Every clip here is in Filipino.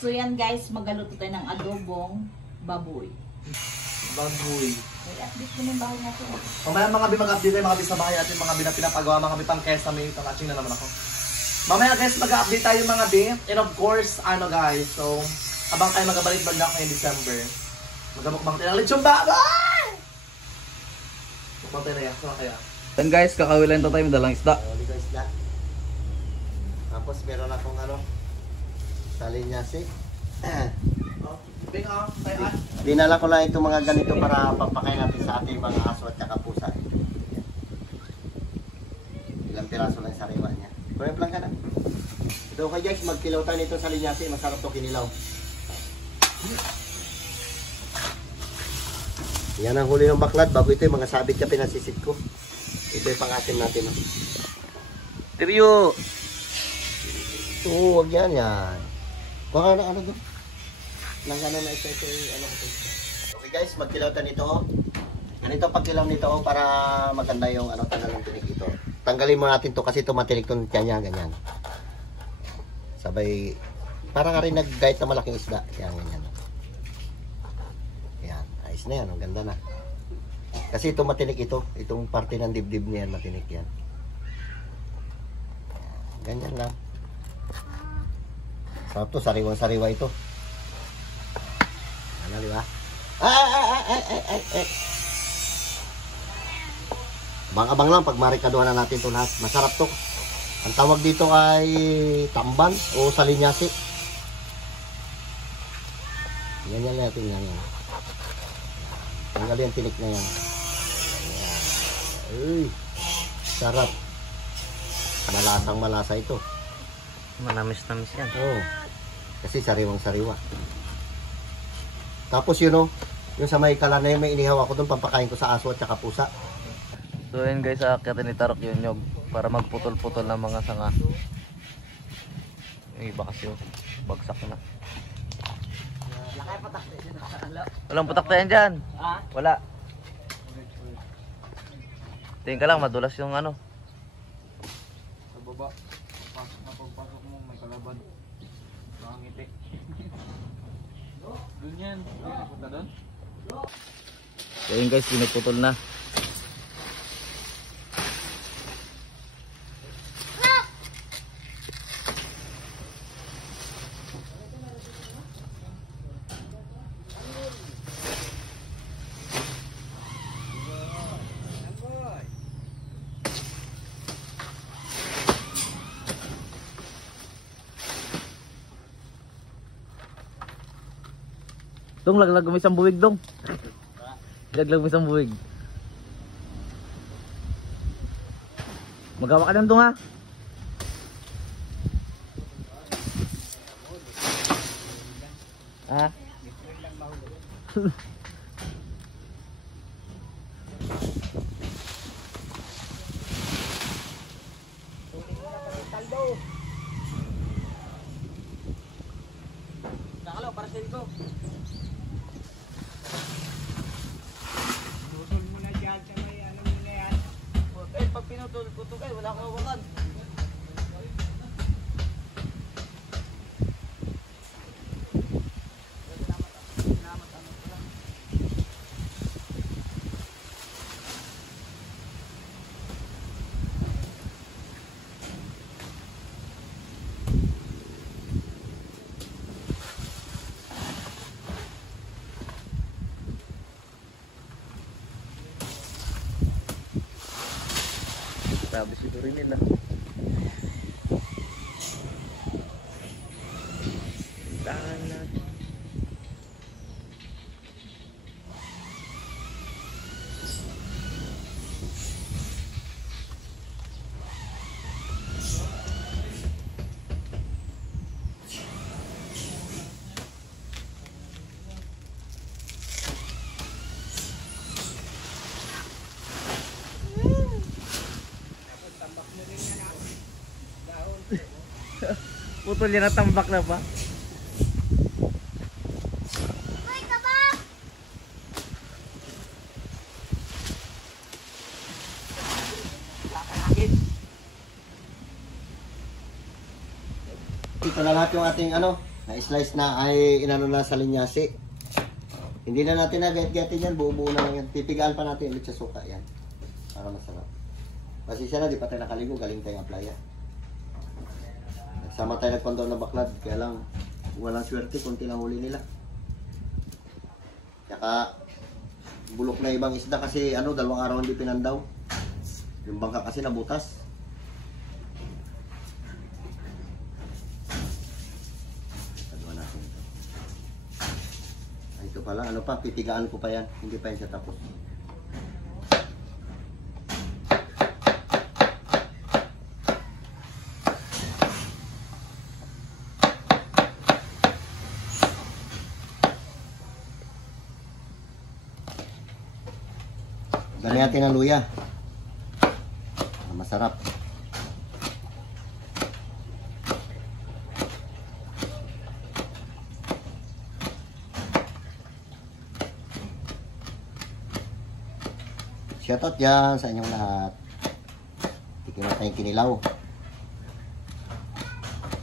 So yan guys, magaluto tayo ng adobong baboy. Baboy. Ay, at least ko na yung bahay natin. Mamaya mga bi, mag-update tayo mga bi sa bahay natin, mga bi na pinapagawa, mga bi pang kesame, matching na naman ako. Mamaya guys, mag-update tayo mga bi. And of course, ano guys, so, habang kayo magabalik-bag na ako ngayong December, magabukbang tayo ng lechong baboy! Mukbang tayo na yan, saan kaya? Then guys, kakawilan to tayo, dalang isda. Huli ko isda. Tapos meron akong ano, salinyasi. Bing tayo. Dinala ko lang itong mga ganito para papakain natin sa ating mga aso at saka pusa. Ilang piraso lang sa sariwa niya. Kuya lang ka na. Ito kay Jack, magkilaw tayo nito sa linyasi. Masarap to kinilaw. Yan ang huli ng baklad. Bago ito yung mga sabit ka pinasisit ko. Ito yung pang-asim natin. Tiryo! Oo, wag yan yan. Kuha ka na ano doon. Langganan na ito ano ko. Okay guys, magkilaw tayo nito. Ganito pagkilaw nito para maganda yung ano tangal ng tinik ito. Tanggalin mo natin to kasi ito matinik to niya ganyan. Sabay para ka rin nag-guide na malaking isda. Kaya ganyan. Yan, ayos na yan, ang ganda na. Kasi ito matinik ito, itong parte ng dibdib niya matinik yan. Ganyan lang. Sarap to, sariwang-sariwa ito. Ano, di ba? Ay. Abang-abang lang pag marikaduhan na natin ito lahat. Masarap to. Ang tawag dito ay tamban o salinyasi. Ganyan natin yan. Tanggal yung tinik na yan. Uy, sarap. Malasang malasa ito. Manamis-namis yan. Oo. Kasi sariwang-sariwa. Tapos yun yung sa may kalanay may inihaw ako doon pampakain ko sa aso at saka pusa. So yun guys, aakyat ni Tarok yun yung para magputol-putol ng mga sanga. Yung iba kasi bagsak na. Walang putak tayo dyan. Wala. Tingin ka lang, madulas yung ano. Sa baba, pagpasok mo, may kalaban. Nakangiti. Doon yan. Punta doon? So yun guys, pinuputol na. Dong, laglag mo isang buwig dong. Laglag mo isang buwig. Magawa ka lang dong ha. Ha? Nakalaw, para sa ito. Pag pinutol ko ito kayo, wala akong hawakan. Sabi siguro nila. Tahan na. Putol yan, natambak na pa. Ito na lahat yung ating ano, Na-slice na ay inano na sa linyasi. Hindi na natin nagayat-gayatin yan. Buo-buo na lang yan. Pipigaan pa natin ulit sa suka yan. Para masarap. Kasi siya na, di pa tayo nakaligo. Galing tayong playa. Nagsama tayo nagpandaw na baklad. Kaya lang, walang swerte. Kunti lang huli nila. Tsaka, bulok na ibang isda kasi 2 araw hindi pinandaw. Yung bangka kasi nabutas. Pagawa natin ito. Ay, ito pala, pipigaan ko pa yan. Hindi pa yan siya tapos. Dali natin ang luya. Masarap. Shoutout yan sa inyong lahat. Tikim na tayong kinilaw.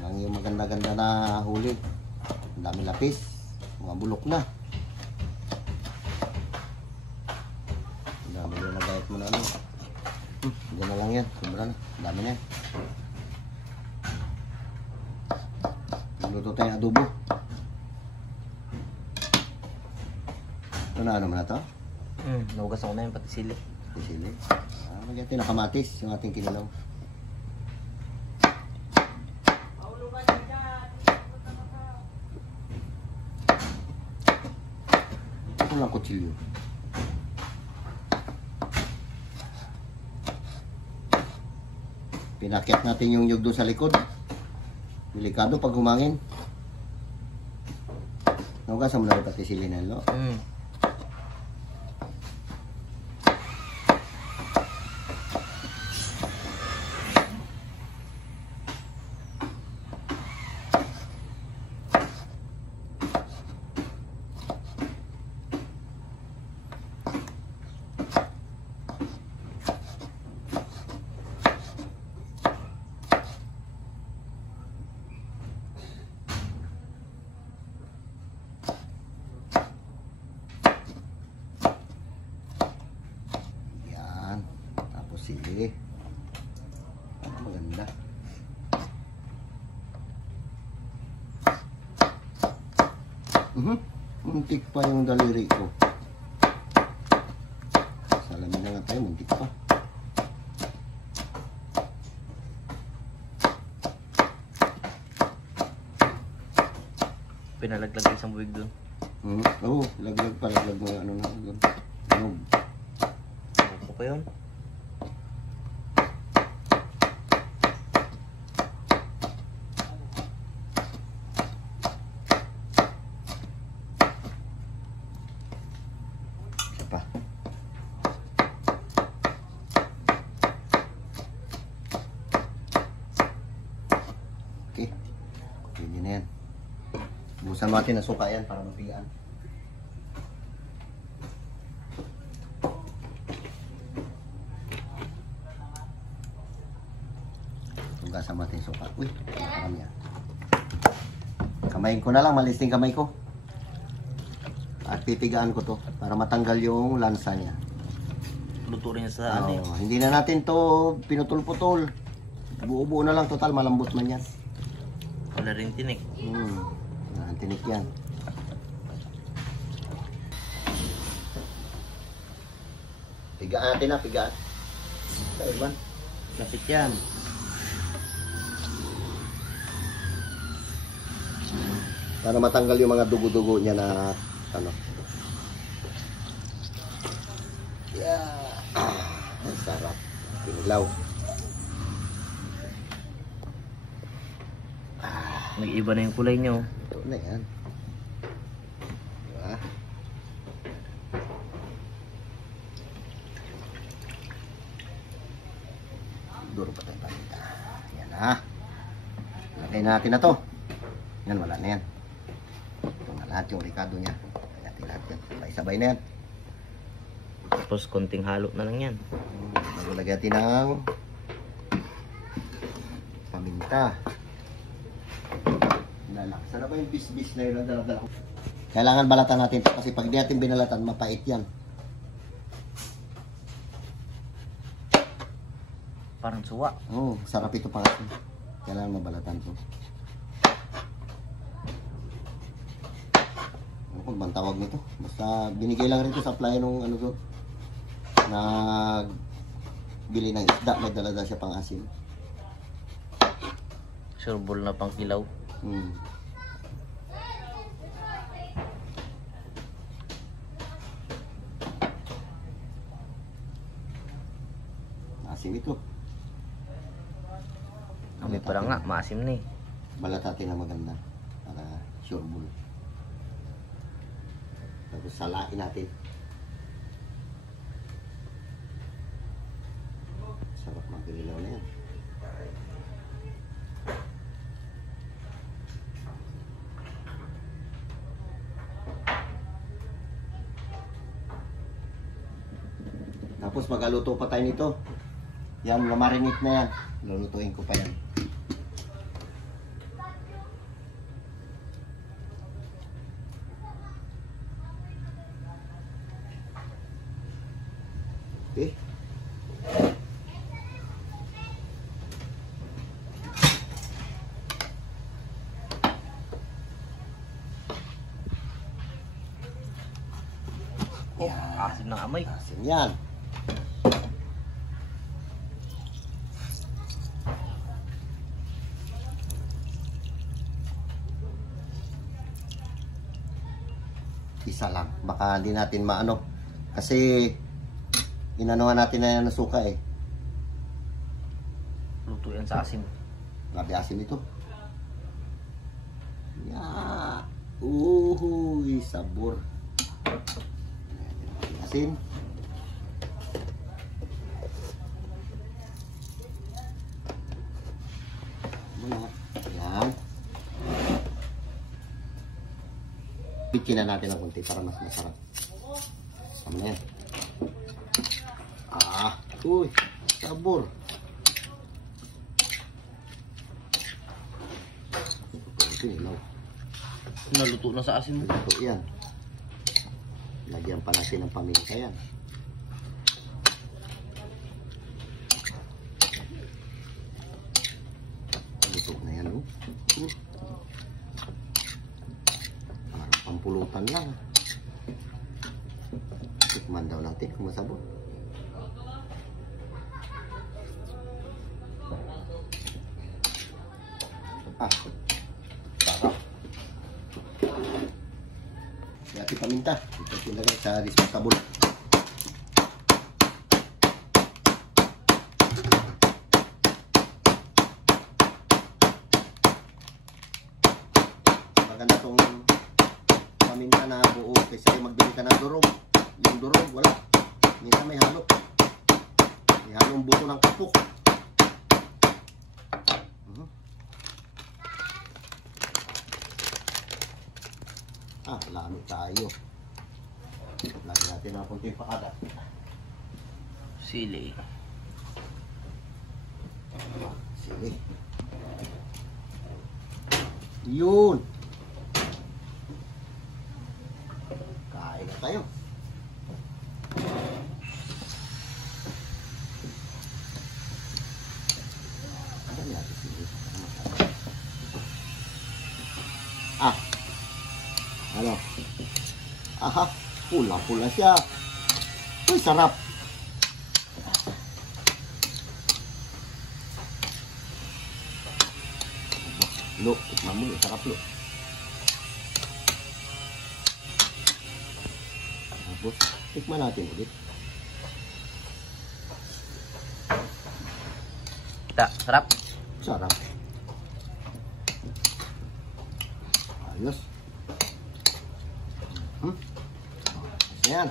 Yan yung maganda-ganda na huli. Ang dami lapis. Mga bulok na. Ang dami na nagayat mo na ano. Diyan na lang yan. Sobra na. Ang dami na yan. Nagluto tayong adobo. Ito na ano mo na to? Nahugas ako na yun, pati sili. Sili. Magyan natin na kamatis yung ating kinilaw. Ito lang kutsilyo. Pinakyat natin yung nyug doon sa likod. Delikado pag humangin. Nahugasan mo na rin pati sili na lo. Sili. Maganda. Muntik pa yung daliri ko. Salamin na nga tayo, muntik pa. Pinalaglag isang buwig doon. Oo, laglag pa, laglag mo ano na doon. Ano pa yun? Pa. Okay. Pwede na yan. Busan natin na suka yan para mapigaan. Tugasan natin suka. Uy, marami yan. Kamayin ko na lang, malisting kamay ko. At pipigaan ko to para matanggal yung lansa niya. Luto rin sa ano eh. Hindi na natin to pinutol-putol. Buo-buo na lang, total malambot man yan. Wala rin tinik. Tinik yan. Pigaan natin na, pigaan. Sa iban. Lapit yan. Para matanggal yung mga dugo-dugo niya na ano. Yeah. Ang sarap. Kinilaw. Nag-iba na yung kulay niyo. Ito na yan. Diba? Duro pa tayo palita. Yan ha. Lagay natin na to. Yan, wala na yan. Ito na lahat yung ricado niya. Lagay lahat yan. Sabay na yan. Tapos konting halo na lang yan. Lagay natin ng paminta. Anak, sana ba yung bis-bis na yun ang dala-dala ko? Kailangan balatan natin ito kasi pag di natin binalatan, mapait yan. Parang suwa. Oo, sarap ito pa kasi. Kailangan mabalatan ito. Ano kung bang tawag nito? Basta binigay lang rito sa apply nung ano to. Nagbili ng isda, may dala siya pang asin. Sureball na pang ilaw. Asin ito. Kami pa lang nga, maasim na eh. Balatatin na maganda para sure bull. Tapos salain natin. Sarap magkililaw na yan. Tapos magaluto pa tayo nito. Yan, mamarinate na yan. Lulutuin ko pa yan. Okay. Oh, asim ng amoy. Asin yan. Isa lang. Baka hindi natin maano. Kasi inanuhan natin na yan ng suka eh. Luto yan sa asim. Grabe asin ito. Yeah. Uhuy, sabor. Asin. Yan. Bikin na natin ng konti para mas masarap. Tama na yan. Uy, sabor. Ito ilaw. Naluto na sa asim. Ito yan. Lagyan pa natin ng paminta yan. Luto na yan, oh. Parang pampulutan lang. Tikman daw natin kung masabot. Sarap. Yati paminta. Ito tinagay sa disposable. Maganda tong paminta na buo kasi magbili ka ng durog. Yung durog wala. Minsan may halo. May halong buto ng kapok. Lalo tayo. Lagyan natin ng kunting pakada. Sili. Sige. Yun. Kain na tayo. Ano natin sige? Ano? Aha, pula-pula siya. Uy, sarap. Lo, tikman mo, sarap lo. Tapos, tikman natin ulit. Sarap. Sarap. Ayos. Ayan.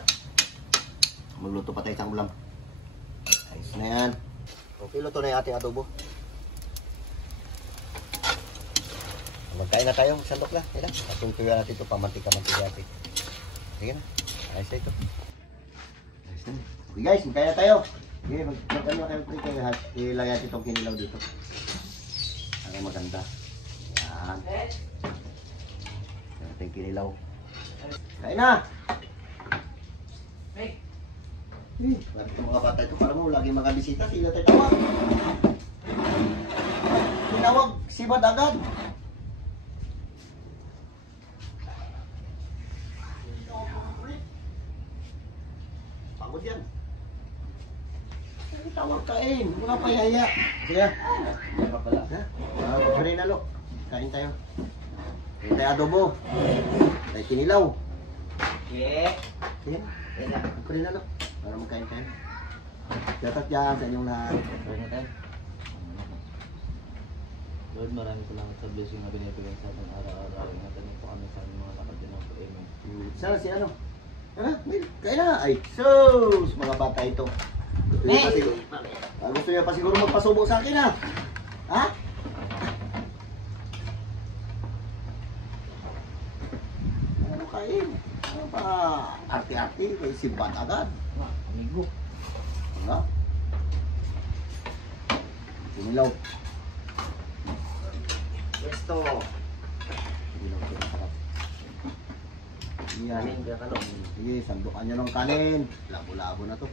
Magluto pa tayo isang ulam. Ayos na yan. Okay, luto na yung ating adobo. Magkain na tayo. Sandok na. Ayan. Patuntuyan natin ito. Pamantika-mantika natin. Sige na. Ayos na ito. Ayos na. Okay guys, magkain na tayo. Okay, magkain na kayo lahat. Ilagay natin itong kinilaw dito. Ang maganda. Ayan. Ito yung kinilaw. Kain na! Hey. Bakit itong mga bata ito? Para mo, lagi mga bisita, sila tayo tawag. Tinawag, sibad agad. Pagod yan. Tawag kain, wala pa yaya. Sige. Hindi pa pala. Ha? Pwede na lo. Kain tayo. Kain tayo adobo. Tayo kinilaw. Yeah. Sige. Pwede na lo. Para magkain tayo. Dapat dyan sa inyong lahat. Pwede na tayo. Lord, maraming salamat sa blessing na binibigay sa atin araw-araw. Ingatan po kami sa aming mga lakad din ng Amen. Sana si ano? Tara, kain na. Ay, sus! Mga bata ito. Gusto niya pa siguro magpasubo sa akin, ha? Ha? Ano kain? Ano pa? Arte-arte, kay simbat agad. Amigo. Ano? Sinilaw. Pwesto. Sinilaw ito, masarap. Yan. Sige, sandukan nyo ng kanin. Labo-labo na to.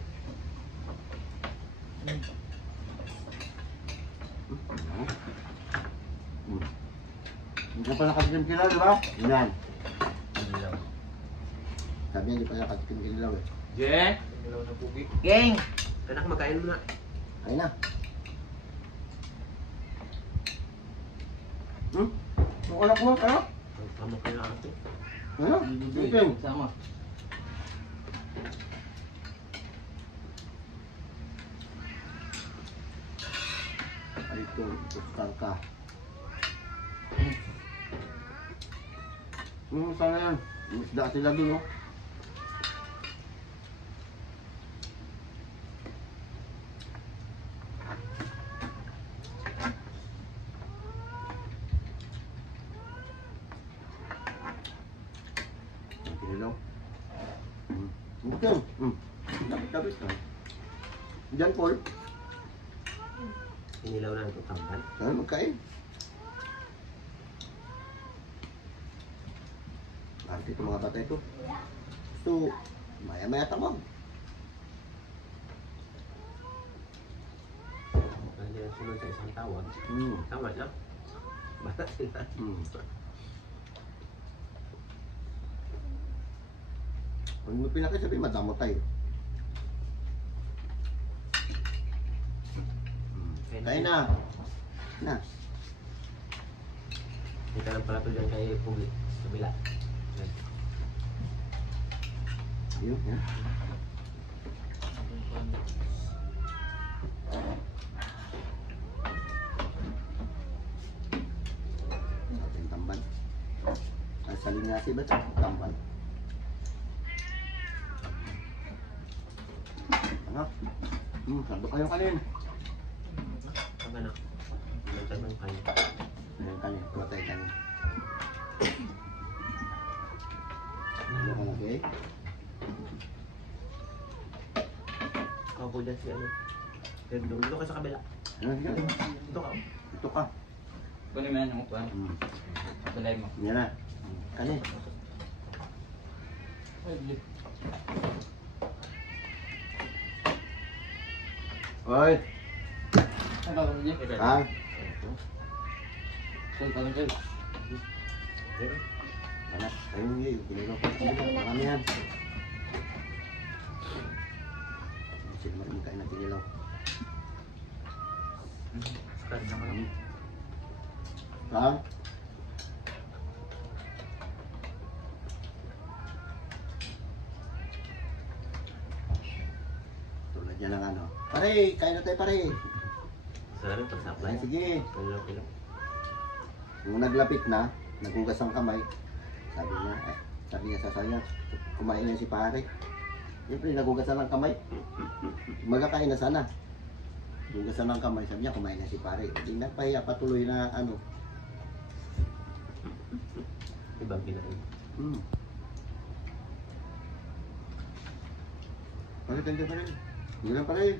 Hindi ka pa nakatikim kilaw, di ba? Yan. Sabi niya, hindi pa nakatikim kilaw eh. Yeah. Geng! Anak, magkain mo na. Ayun na. Yung anak mo, ano? Tama kayo na ate. Ano? Chicken. Sama. Ay, ito. Puskar ka. Sana yan. Isda sila dun, oh. Kinilaw. Okay. Dapat na. Diyan, Paul. Inilaw na ito tampan. Saan magkain? Arte ito mga bata ito. So, maya-maya tawag. Hindi na sunod sa isang tawag. Tawag lang. Bata sila. Pag mo pinakasabi, madamo tayo. Kain na. Na. Hindi ka lang pala ito dyan kay Pugi. Kabila. Yun, yan. Sa ating tamban. Ang salingasi ba ito? Tamban. Ano? Sando kayo kanin. Tama na. Hindi ka lang kain. Ayan kanin. Tuwa tayo kanin. Ano ka lagi? Ikaw po dyan si ano. Dito ka sa kabila. Ano sige? Dito ka. Ito ka. Kunin mo yan yung upuan. Tulay mo. Yan na. Kanin. Hoy! Ang gagawin mo dyan? Ha? Saan ka lang kayo? Anak, ayun yun. Kinilaw ko. Marami yan. Sige, maraming kain na kinilaw. Saan na lang. Saan? Tulad yan ang ano. Pare, kain na tayo pare. Sarap pag-supply. Ay, sige. Kilo-kilo. Nung naglapit na, naghugas ang kamay. Sabi niya sa kanya, kumain na si pare. Siyempre, nagugasan ng kamay. Magkakain na sana. Hugasan ng kamay, sabi niya, kumain na si pare. Hindi nagpahiya patuloy na ano. Ibang pinain. Pare, tanda pa rin. Hindi lang pa rin.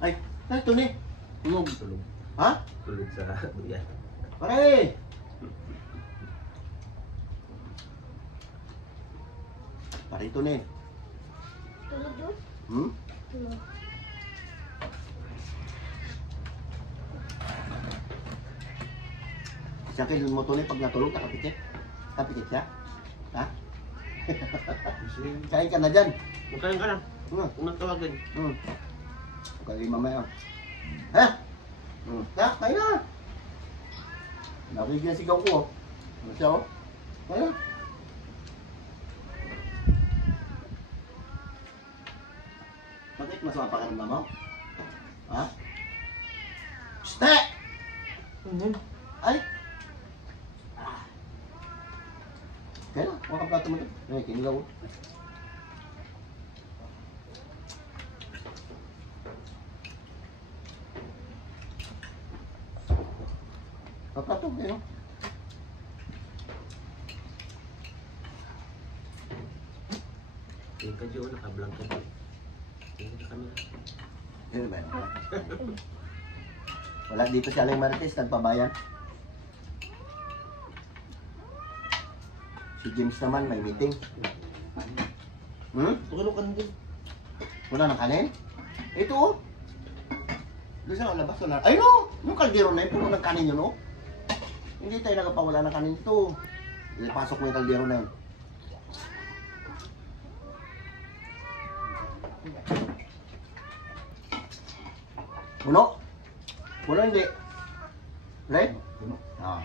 Ay, ito ni. Tulog. Tulog. Ha? Tulog sa buyan. Pare! Pare ito na eh. Tulog doon? Hmm? Tulog. Siya kayo mo ito na pag natulog, nakapikit. Nakapikit siya? Ha? Kain ka na dyan. Magkain ka na. Hmm. Kung nagtawagan. Hmm. Kali mamaya. Ha? Hmm. Ha? Kain na! Nabigyan sigaw ko. Ano siya oh? Kain na. Bakit masama pakiramdam mo? Ha? Ste! Ay! Ah. Kaya na, huwag ka plato mo doon. Ay, kinilaw ko. Paplato, kayo. Yung ka dyan, nakablog ka dyan. Tingnan ka kami. Yun ba? Wala dito si Aling Marites, nagpabayan. Si James naman, may meeting. Hmm? Tulog ka na dyan. Wala nang kanin? Ito oh. Doon sa labas, wala. Ay no! Yung kaldero na yun, puno ng kanin yun oh. Hindi tayo nagpawala ng kanin ito. Ipasok mo yung kaldero na yun. Puno? Puno hindi? Right? Puno. Ah.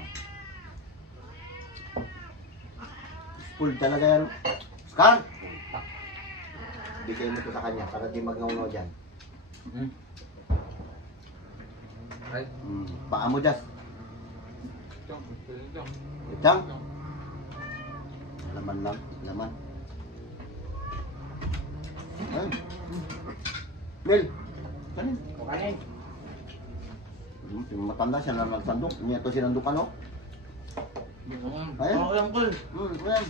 Full talaga yan. Scar! Bigay mo ito sa kanya para di mag-ngaw dyan. Right. Paa mo, Jas. Itang. Laman lang. Laman. Ay. Mel. Kanin. Kanin. Matanda siya na nagsandok. Niya ito sinandukan, no? Ayan. Oo, Uncle. Ayan.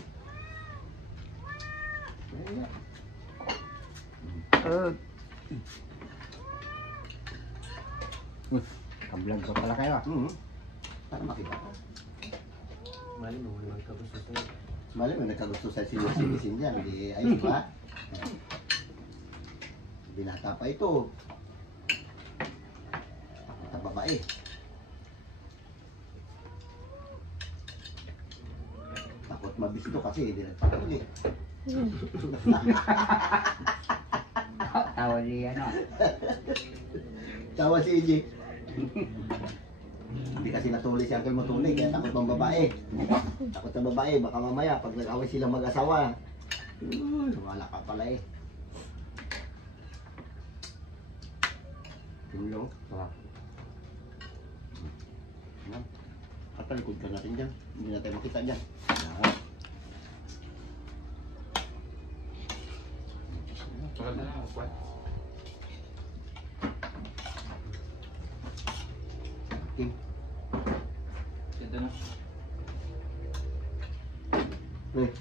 Ayan. Kablog ka pala kayo. Para makita ko. Mali mo, walang kagusto sa'yo. Mali mo nagkagusto sa sinisin dyan. Hindi ayos ba? Binata pa ito. At babae. Takot mabisito kasi hindi nagpapili. Tawa niya ano. Tawa si EJ. Hindi kasi natuli si Uncle Matuli kaya takot ng babae. Takot ng babae, baka mamaya pag nag-away silang mag-asawa. Wala ka pala eh. Tulong. Sarap. Katalikod ka natin dyan. Hindi natin makita dyan. Yan. King. Ganda na. Nih.